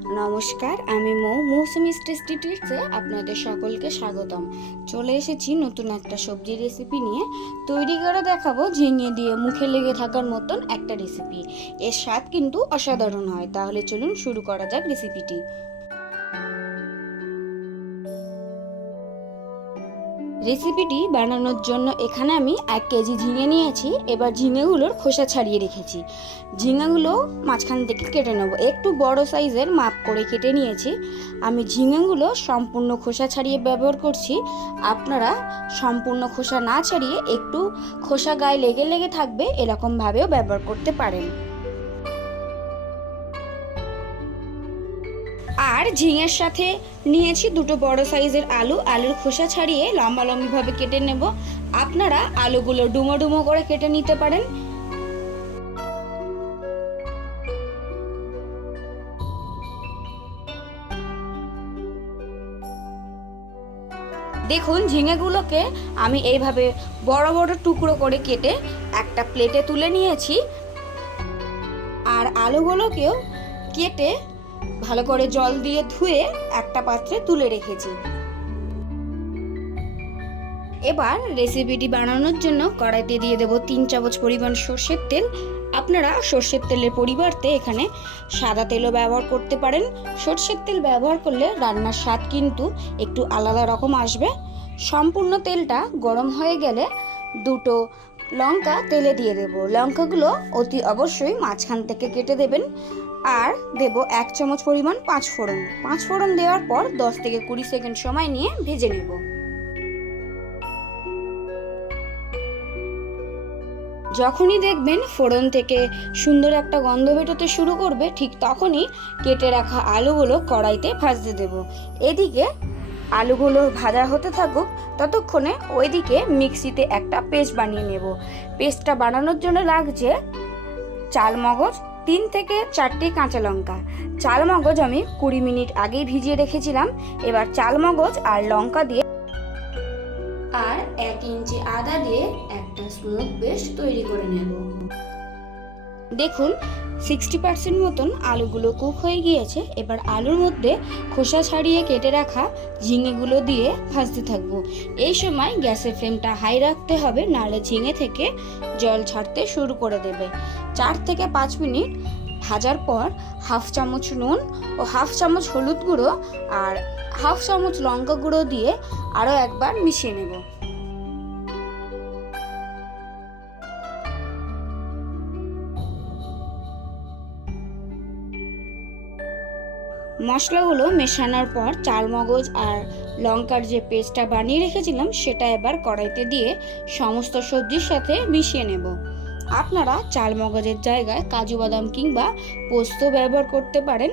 নমস্কার, আমি মৌসুমি টেস্টি ট্রিটসে আপনাদের সকলকে স্বাগতম। চলে এসেছি নতুন একটা সবজি রেসিপি নিয়ে। তৈরি করে দেখাবো ঝিঙে দিয়ে মুখে লেগে থাকার মতন একটা রেসিপি। এর স্বাদ কিন্তু অসাধারণ হয়। তাহলে চলুন শুরু করা যাক রেসিপিটি। রেসিপিটি বানানোর জন্য এখানে আমি 1 কেজি ঝিঙে নিয়েছি। এবার ঝিঙেগুলোর খোসা ছাড়িয়ে রেখেছি। ঝিঙেগুলো মাঝখান থেকে কেটে নেব। একটু বড় সাইজের মাপ করে কেটে নিয়েছি। আমি ঝিঙেগুলো সম্পূর্ণ খোসা ছাড়িয়ে ব্যবহার করছি। আপনারা সম্পূর্ণ খোসা না ছাড়িয়ে একটু খোসা গায়ে লেগে লেগে থাকবে এরকমভাবেও ব্যবহার করতে পারেন। আর ঝিঙের সাথে নিয়েছি দুটো বড় সাইজের আলুর খোসা ছাড়িয়ে লম্বা লম্বিভাবে কেটে নেব। আপনারা আলুগুলো ডুমো ডুমো করে কেটে নিতে পারেন। দেখুন ঝিঙেগুলোকে আমি এইভাবে বড় বড় টুকরো করে কেটে একটা প্লেটে তুলে নিয়েছি। আর আলুগুলোকেও কেটে ভালো করে জল দিয়ে ধুয়ে একটা পাত্রে তুলে রেখেছি। এবার রেসিপিটি বানানোর জন্য কড়াইতে দিয়ে দেব 3 চামচ পরিমাণ সর্ষের তেল। আপনারা সর্ষের তেলের পরিবর্তে এখানে সাদা তেলও ব্যবহার করতে পারেন। সর্ষের তেল ব্যবহার করলে রান্নার স্বাদ কিন্তু একটু আলাদা রকম আসবে। সম্পূর্ণ তেলটা গরম হয়ে গেলে দুটো লঙ্কা তেলে দিয়ে দেব। লঙ্কাগুলো অতি অবশ্যই মাঝখান থেকে কেটে দেবেন। আর দেব 1 চামচ পরিমাণ 5 ফোড়ন। 5 ফোড়ন দেওয়ার পর 10 থেকে 20 সেকেন্ড সময় নিয়ে ভেজে নেব। যখনই দেখবেন ফোড়ন থেকে সুন্দর একটা গন্ধ বেরোতে শুরু করবে, ঠিক তখনই কেটে রাখা আলুগুলো কড়াইতে ভাজতে দেব। এদিকে আলুগুলো ভাজা হতে থাকুক, ততক্ষণে ওইদিকে মিক্সিতে একটা পেস্ট বানিয়ে নেব। পেস্টটা বানানোর জন্য লাগছে চালমগজ, 3 থেকে 4টি কাঁচা লঙ্কা। চালমগজ আমি 20 মিনিট আগেই ভিজিয়ে রেখেছিলাম। এবার চালমগজ আর লঙ্কা দিয়ে আর 1 ইঞ্চি আদা দিয়ে একটা স্মুথ পেস্ট তৈরি করে নেব। দেখুন 60% মতন আলুগুলো কুক হয়ে গিয়েছে। এবার আলুর মধ্যে খোসা ছাড়িয়ে কেটে রাখা ঝিঙেগুলো দিয়ে ভাজতে থাকবো। এই সময় গ্যাসের ফ্লেমটা হাই রাখতে হবে, নাহলে ঝিঙে থেকে জল ছাড়তে শুরু করে দেবে। 4 থেকে 5 মিনিট ভাজার পর হাফ চামচ নুন ও হাফ চামচ হলুদ গুঁড়ো আর হাফ চামচ লঙ্কা গুঁড়ো দিয়ে আরও একবার মিশিয়ে নেব। মশলাগুলো মেশানোর পর চালমগজ আর লঙ্কার যে পেস্টটা বানিয়ে রেখেছিলাম সেটা এবার কড়াইতে দিয়ে সমস্ত সবজির সাথে মিশিয়ে নেব। আপনারা চালমগজের জায়গায় কাজু বাদাম কিংবা পোস্ত ব্যবহার করতে পারেন।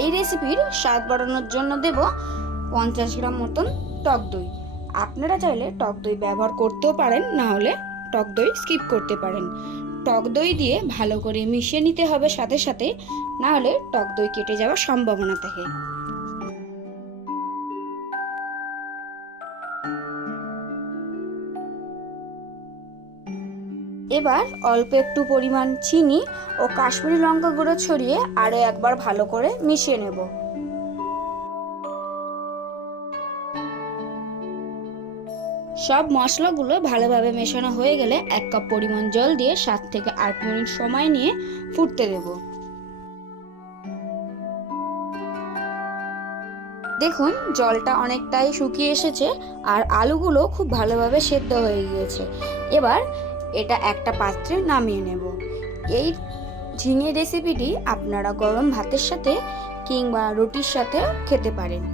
এই রেসিপির স্বাদ বাড়ানোর জন্য দেব 50 গ্রাম মতন টক দই। আপনারা চাইলে টক দই ব্যবহার করতেও পারেন, না হলে টক দই স্কিপ করতে পারেন। টক দই দিয়ে ভালো করে মিশিয়ে নিতে হবে সাথে সাথে, না হলে টক দই কেটে যাওয়ার সম্ভাবনা থাকে। এবার অল্প একটু পরিমাণ চিনি ও কাশ্মীরি লঙ্কা গুঁড়ো ছড়িয়ে আরও একবার ভালো করে মিশিয়ে নেব। সব মশলাগুলো ভালোভাবে মেশানো হয়ে গেলে 1 কাপ পরিমাণ জল দিয়ে 7 থেকে 8 মিনিট সময় নিয়ে ফুটতে দেব। দেখুন জলটা অনেকটাই শুকিয়ে এসেছে আর আলুগুলো খুব ভালোভাবে সেদ্ধ হয়ে গিয়েছে। এবার এটা একটা পাত্রে নামিয়ে নেব। এই ঝিঙে রেসিপিটি আপনারা গরম ভাতের সাথে কিংবা রুটির সাথে খেতে পারেন।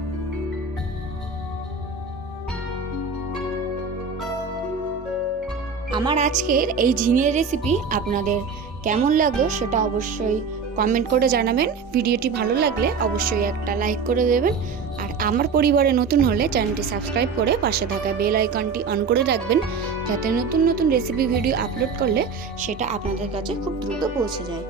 আমার আজকের এই ঝিঙের রেসিপি আপনাদের কেমন লাগলো সেটা অবশ্যই কমেন্ট করে জানাবেন। ভিডিওটি ভালো লাগলে অবশ্যই একটা লাইক করে দেবেন। আর আমার পরিবারে নতুন হলে চ্যানেলটি সাবস্ক্রাইব করে পাশে থাকা বেল আইকনটি অন করে রাখবেন, যাতে নতুন নতুন রেসিপি ভিডিও আপলোড করলে সেটা আপনাদের কাছে খুব দ্রুত পৌঁছে যায়।